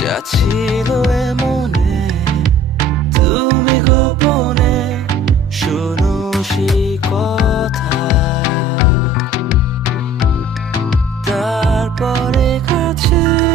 যা ছিল এমনে তুমি গোপনে শোনো সেই কথা, তারপরে কাছে